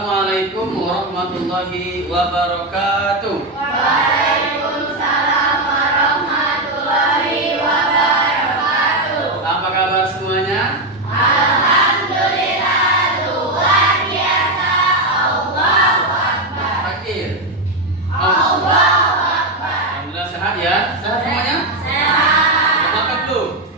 Assalamualaikum warahmatullahi wabarakatuh. Waalaikumsalam warahmatullahi wabarakatuh. Apa kabar semuanya? Alhamdulillah luar biasa. Allahu Akbar. Akhir. Allahu Akbar. Alhamdulillah sehat ya? Sehat semuanya? Sehat. Sudah makan belum?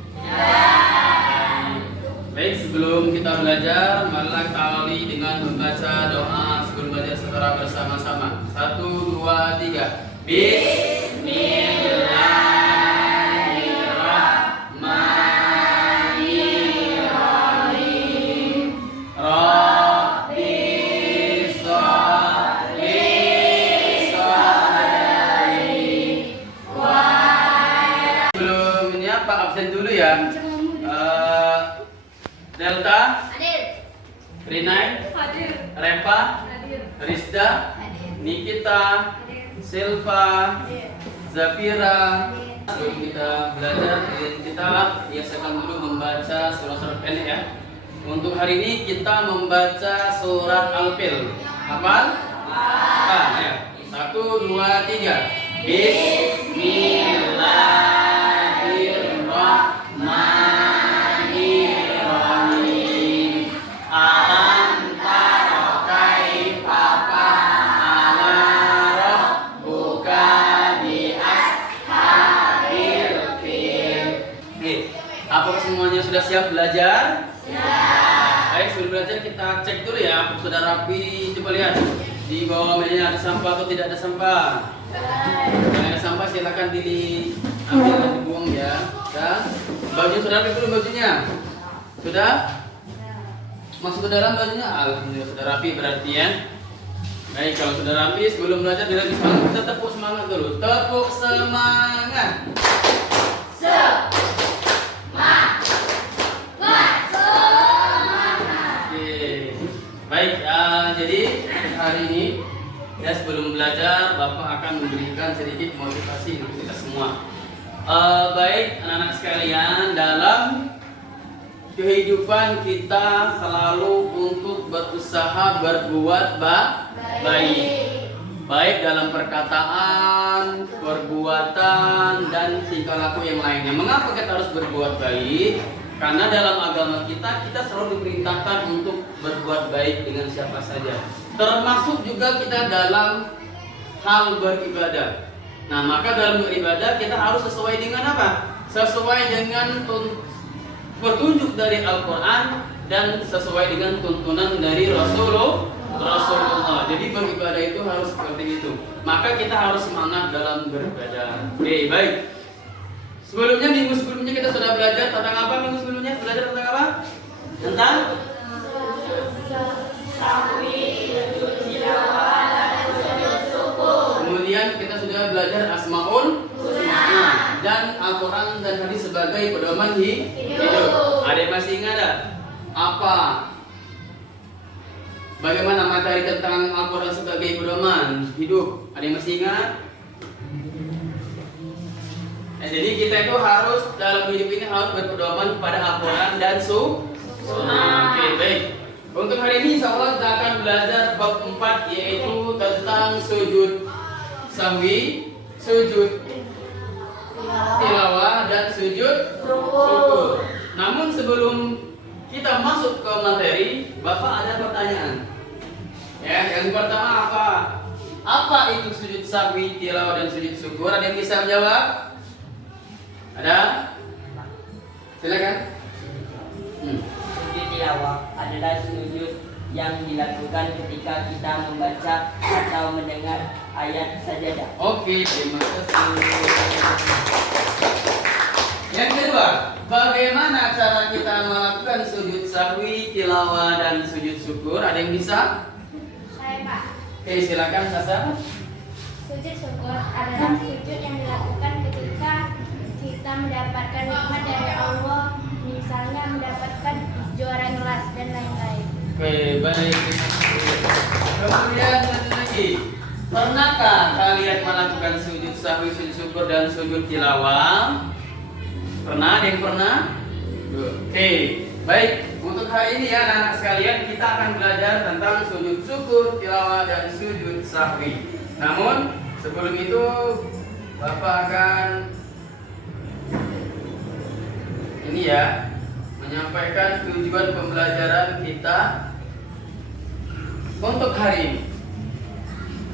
Baik, sebelum kita belajar, marilah kita awali dengan membaca doa sebelum belajar secara bersama-sama. 1, 2, 3. Bismillahirrahmanirrahim. Rabbi sholli sadri. Sebelum ini apa absen dulu ya? Delta, Hadir. Rinai, Hadir. Repa, Hadir. Rizda, Nikita, Silva, Zafira. Sebelum kita belajar, kita biasakan dulu membaca surat-surat pendek ya. Untuk hari ini kita membaca surat Al-Fil. Hafal? Hafal ya. 1, 2, 3. Bismillahirrahmanirrahim. Alam tara kaifa fa'ala rabbuka bi ashabil fil. Apakah semuanya sudah siap belajar? Siap. Baik, sebelum belajar kita cek dulu ya. Sudah rapi, coba lihat di bawah mejanya ada sampah atau tidak ada sampah. Kalau ada sampah silakan diambil dan dibuang ya. Dan baju sudah rapi belum bajunya? Sudah? Masuk ke dalam bajunya? Alhamdulillah sudah rapi berarti ya. Baik, kalau sudah rapi sebelum belajar tidak lebih semangat, kita tepuk semangat dulu. Tepuk semangat. Oke. Baik, jadi hari ini ya sebelum belajar Bapak akan memberikan sedikit motivasi untuk kita semua. Baik anak-anak sekalian, dalam kehidupan kita selalu untuk berusaha berbuat baik. Baik dalam perkataan, perbuatan, dan tingkah laku yang lainnya. Mengapa kita harus berbuat baik? Karena dalam agama kita selalu diperintahkan untuk berbuat baik dengan siapa saja. Termasuk juga kita dalam hal beribadah. Nah, maka dalam beribadah kita harus sesuai dengan apa? Sesuai dengan petunjuk dari Al-Quran dan sesuai dengan tuntunan dari Rasulullah. Jadi beribadah itu harus seperti itu. Maka kita harus semangat dalam beribadah. Oke, baik. Minggu sebelumnya kita sudah belajar tentang apa? Minggu sebelumnya belajar tentang apa? Tentang kemudian kita sudah belajar Asmaul Husna dan Al-Quran dan hadis sebagai pedoman hidup. Ada yang masih ingat ada? Apa? Bagaimana materi tentang Al-Quran sebagai pedoman hidup? Ada yang masih ingat? Jadi kita itu harus dalam hidup ini harus berpedoman pada Al-Quran dan Sunnah. Oke, baik. Untuk hari ini insya Allah kita akan belajar bab 4 yaitu tentang sujud sahwi, sujud tilawah dan sujud syukur. Namun sebelum kita masuk ke materi, Bapak ada pertanyaan. Ya, yang pertama apa? Apa itu sujud sahwi, tilawah dan sujud syukur? Ada yang bisa menjawab? Ada? Silakan. Sujud tilawah adalah sujud yang dilakukan ketika kita membaca atau mendengar ayat sajadah. Oke, terima kasih. Yang kedua, bagaimana cara kita melakukan sujud sahwi, tilawah dan sujud syukur? Ada yang bisa? Saya Pak. Oke, silakan Sasa. Sujud syukur adalah sujud yang dilakukan ketika kita mendapatkan nikmat dari Allah, misalnya mendapatkan juara kelas dan lain-lain. Oke, baik. Kemudian satu lagi, pernahkah kalian melakukan sujud sahwi, sujud syukur dan sujud tilawah? Pernah? Ada yang pernah? Oke. Baik, untuk hari ini ya anak-anak sekalian kita akan belajar tentang sujud syukur, tilawah dan sujud sahwi. Namun sebelum itu Bapak akan ini ya menyampaikan tujuan pembelajaran kita untuk hari ini.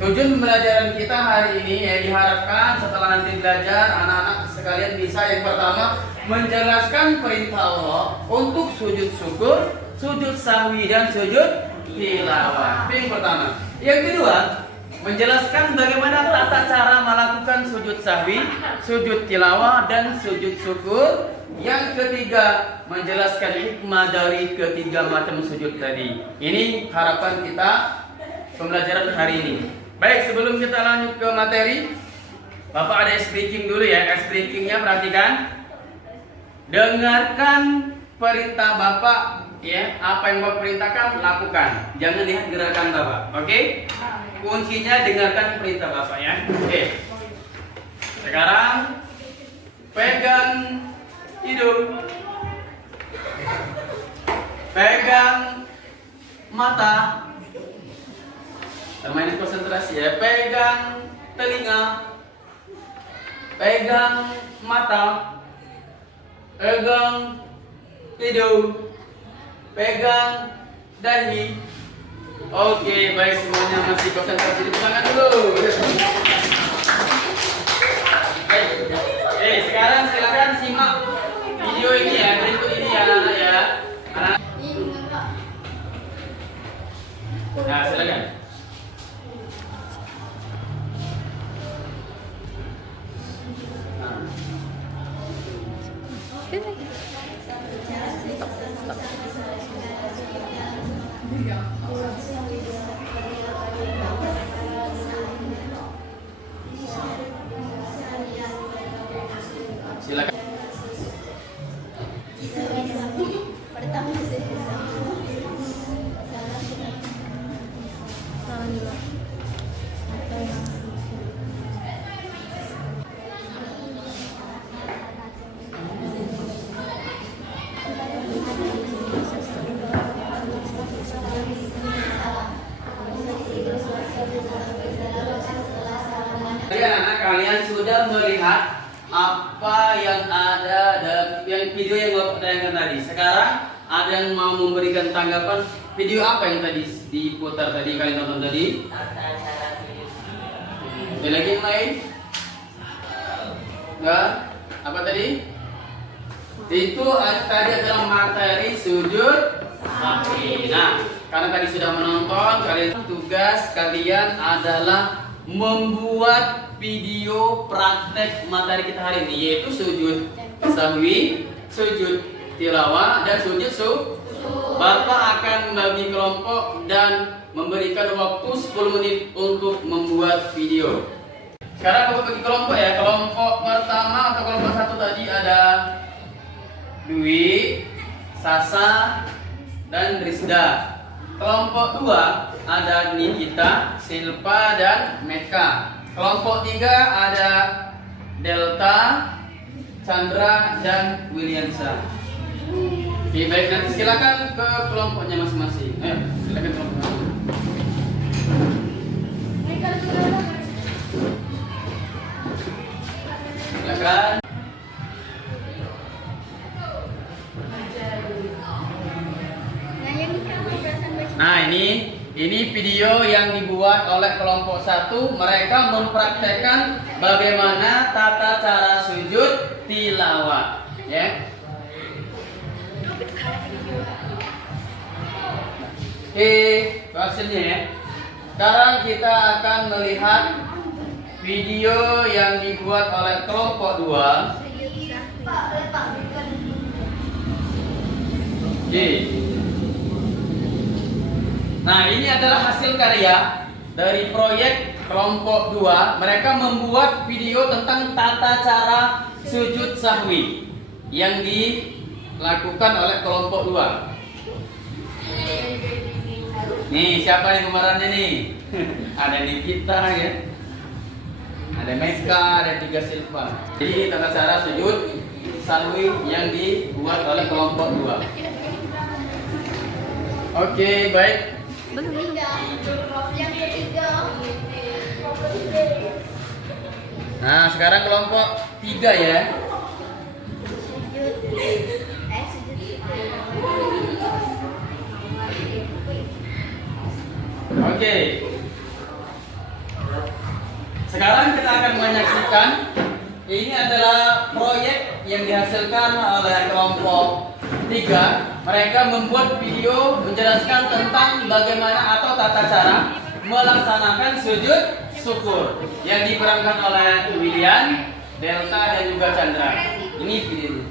Tujuan pembelajaran kita hari ini ya diharapkan setelah nanti belajar anak-anak sekalian bisa yang pertama menjelaskan perintah Allah untuk sujud syukur, sujud sahwi dan sujud tilawah. Itu yang pertama. Yang kedua, menjelaskan bagaimana tata cara melakukan sujud sahwi, sujud tilawah dan sujud syukur. Yang ketiga, menjelaskan hikmah dari ketiga macam sujud tadi. Ini harapan kita pembelajaran hari ini. Baik, sebelum kita lanjut ke materi, Bapak ada ice breaking dulu ya. Ice breakingnya perhatikan. Dengarkan perintah Bapak ya. Apa yang Bapak perintahkan, lakukan. Jangan lihat gerakan Bapak. Oke? Kuncinya dengarkan perintah Bapak ya. Oke. Sekarang pegang hidung. Pegang mata. Main konsentrasi ya. Pegang telinga. Pegang mata. Pegang hidung. Pegang dahi. Oke, baik semuanya masih konsentrasi di tangan dulu. Sekarang silakan simak video ini ya, berikut ini ya anak-anak ya. Anak. Nah, silakan. Silakan. Jadi anak-anak kalian sudah melihat apa yang ada dan yang video yang Bapak tayangkan tadi. Sekarang ada yang mau memberikan tanggapan video apa yang tadi diputar tadi kalian tonton tadi? Ada lagi yang lain? Enggak? Apa tadi? Itu tadi adalah materi sujud sahwi. Nah, karena tadi sudah menonton, kalian tugas kalian adalah membuat video praktek materi kita hari ini, yaitu sujud sahwi, sujud tilawah dan sujud syukur. Bapak akan membagi kelompok dan memberikan waktu 10 menit untuk membuat video. Sekarang Bapak bagi kelompok ya. Kelompok pertama atau kelompok satu tadi ada Dwi, Sasa, dan Rizda. Kelompok 2 ada Nikita, Silpa, dan Meka. Kelompok 3 ada Delta, Chandra, dan Williamsa. Oke, baik, nanti silakan ke kelompoknya masing-masing. Silakan kelompok. Silakan. Nah, ini video yang dibuat oleh kelompok 1. Mereka mempraktekkan bagaimana tata cara sujud tilawah, ya. Oke, hasilnya ya. Sekarang kita akan melihat video yang dibuat oleh kelompok 2. Oke. Nah, ini adalah hasil karya dari proyek kelompok 2. Mereka membuat video tentang tata cara sujud sahwi yang dilakukan oleh kelompok 2. Nih, siapa yang kemarannya nih? Ada Nikita ya. Ada Meka, ada 3 Silpa. Jadi tata cara sujud sahwi yang dibuat oleh kelompok 2. Oke, baik. Yang ketiga. Nah, sekarang kelompok 3 ya. Oke. Sekarang kita akan menyaksikan ini adalah proyek yang dihasilkan oleh kelompok 3. Mereka membuat video menjelaskan tentang bagaimana atau tata cara melaksanakan sujud syukur yang diperankan oleh William, Delta dan juga Chandra. Ini video.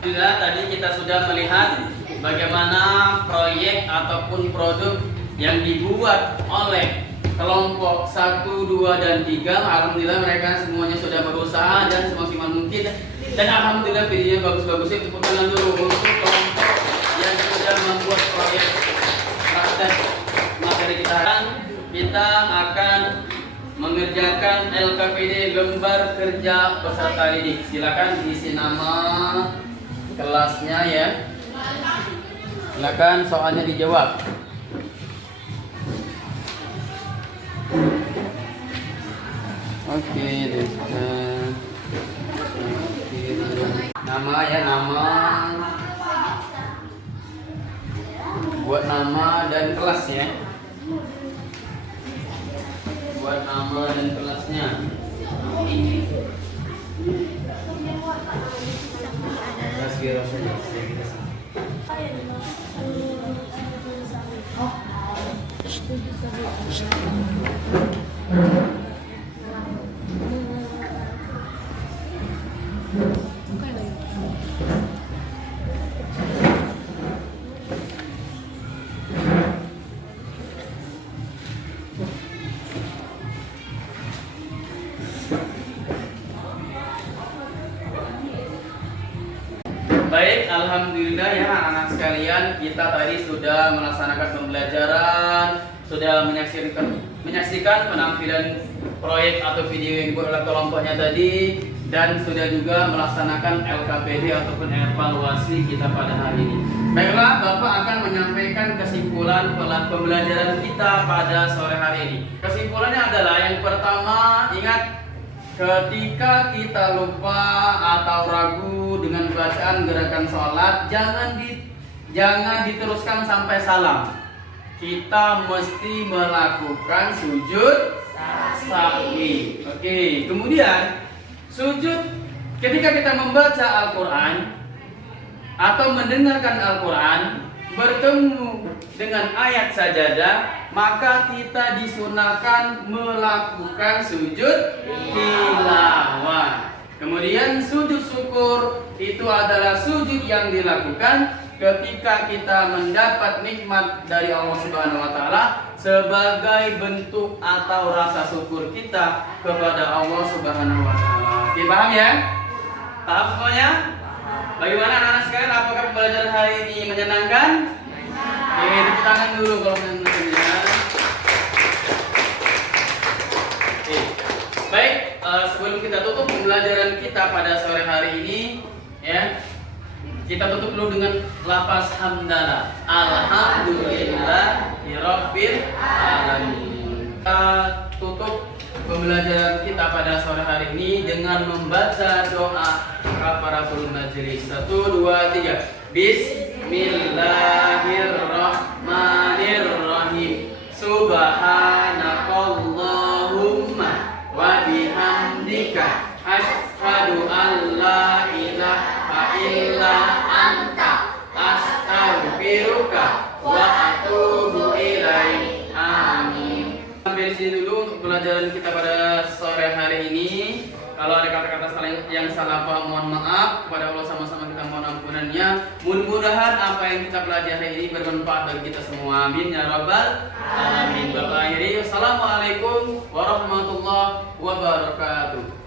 Juga tadi kita sudah melihat bagaimana proyek ataupun produk yang dibuat oleh kelompok 1, 2, dan 3. Alhamdulillah mereka semuanya sudah berusaha dan semaksimal mungkin. Dan alhamdulillah videonya bagus-bagus. Tepuk tangan dulu untuk kelompok yang sudah membuat proyek praktek materi kita. Kita akan mengerjakan LKPD lembar kerja peserta didik. Silakan isi nama kelasnya ya. Silakan soalnya dijawab. Oke, nama ya, nama. Buat nama dan kelas ya. Buat nama dan kelasnya. Baik, alhamdulillah ya anak-anak sekalian, kita tadi sudah melaksanakan pembelajaran, sudah menyaksikan penampilan proyek atau video yang dibuat oleh kelompoknya tadi, dan sudah juga melaksanakan LKPD ataupun evaluasi kita pada hari ini. Baiklah, Bapak akan menyampaikan kesimpulan pembelajaran kita pada sore hari ini. Kesimpulannya adalah yang pertama, ingat ketika kita lupa atau ragu dengan bacaan gerakan sholat, jangan diteruskan sampai salam. Kita mesti melakukan sujud sahwi. Oke, kemudian sujud ketika kita membaca Al-Quran atau mendengarkan Al-Quran bertemu dengan ayat sajadah, maka kita disunahkan melakukan sujud tilawah. Kemudian sujud syukur itu adalah sujud yang dilakukan ketika kita mendapat nikmat dari Allah Subhanahu wa taala sebagai bentuk atau rasa syukur kita kepada Allah Subhanahu wa taala. Oke, paham ya? Paham semuanya? Bagaimana anak-anak sekalian, apakah pembelajaran hari ini menyenangkan? Oke, tepuk tangan dulu kalau menyenangkan ya. Oke. Baik, sebelum kita tutup pembelajaran kita pada sore hari ini ya, kita tutup dulu dengan lafaz hamdalah. Alhamdulillahirabbil alamin. Kita tutup pembelajaran kita pada sore hari ini dengan membaca doa kafaratul majelis. 1, 2, 3. Bismillahirrahmanirrahim. Subhanakallahumma wa bihamdika asyhadu an la ilaha illa anta astaghfiruka wa atubu ilaik. Amin. Sampai di sini dulu untuk pelajaran kita pada sore hari ini. Kalau ada kata-kata yang salah paham, mohon maaf. Kepada Allah sama-sama kita mohon ampunannya. Mudah-mudahan apa yang kita pelajari ini bermanfaat bagi kita semua. Amin ya rabbal alamin. Bapak akhiri, assalamualaikum warahmatullahi wabarakatuh.